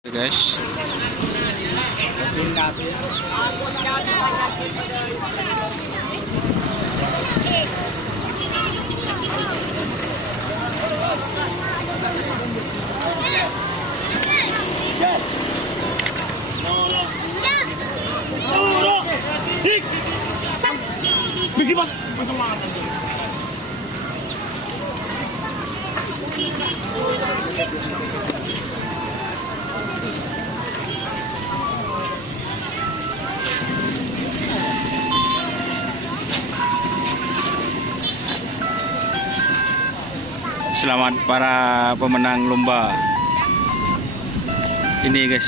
Guys, selamat para pemenang lomba ini guys.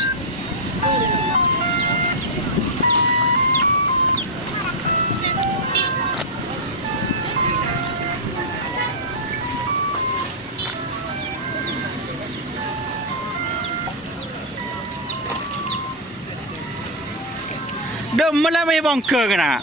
Malah may bongker kena.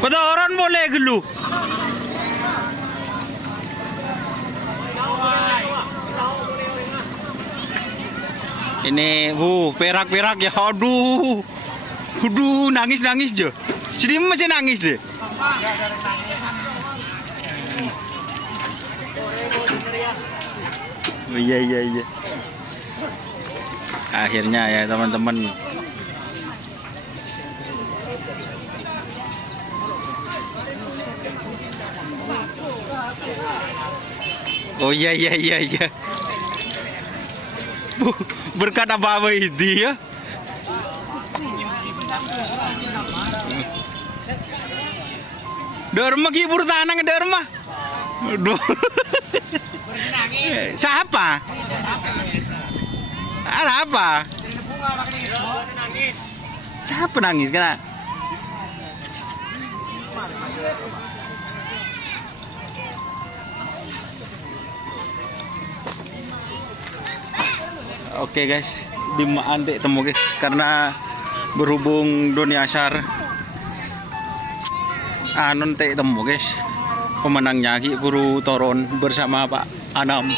Kotoran boleh gelu. Ini perak-perak ya. Aduh. Aduh, nangis-nangis je. Jadi masih nangis deh. Oh, iya. Akhirnya ya teman-teman. Oh iya. Berkat apa itu ya? Dharma hibur tanang Dharma. Aduh. Siapa? Ada apa? Siapa nangis kena? Oke guys, di Maande temu guys karena berhubung dunia asyar anon teh temu guys. Pemenangnya Ki Guru Toron bersama Pak Anam.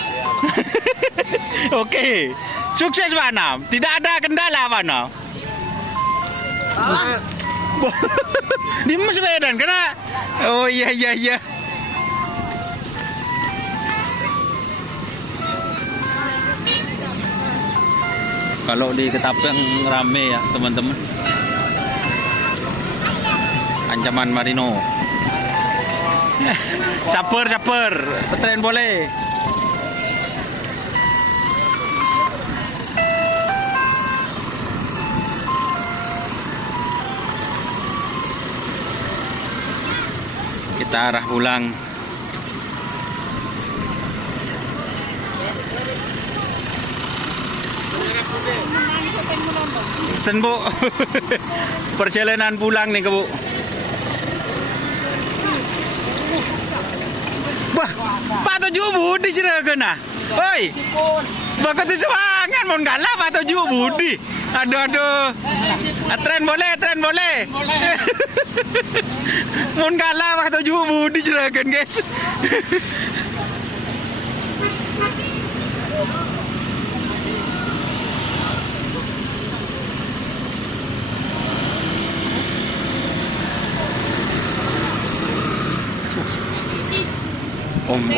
Oke. Sukses Pak Anam. Tidak ada kendala Pak Anam. Di Mas Medan kena. Oh iya. Kalau di Ketapang rame ya teman-teman. Ancaman Marino. Caper, petren boleh. Kita arah pulang. Ten Bu. Perjalanan pulang nih ke Bu. Wah, Pak Toju Budi jeragen ah. Oi. Bakat semangat mon galah Pak Toju Budi. Aduh. Tren boleh. Mon galah Pak Toju Budi jeragen guys.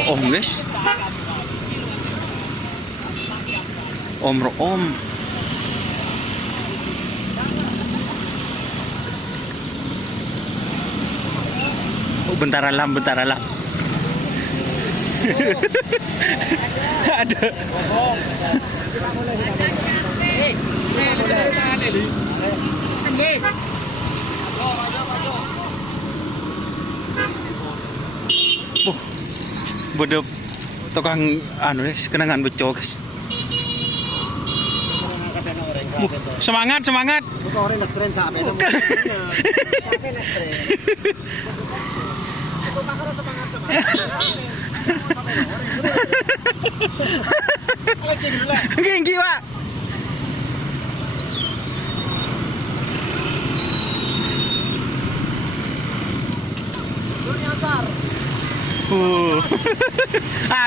Om guys. Om. Oh, bentar alam. Ada. Bedep tukang guys, kenangan beco guys. Semangat. Gengki Pak.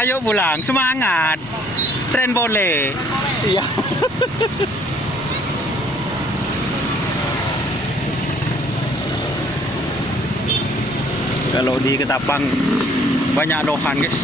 Ayo pulang, semangat. Tren boleh. Iya. Kalau di Ketapang banyak lohan guys.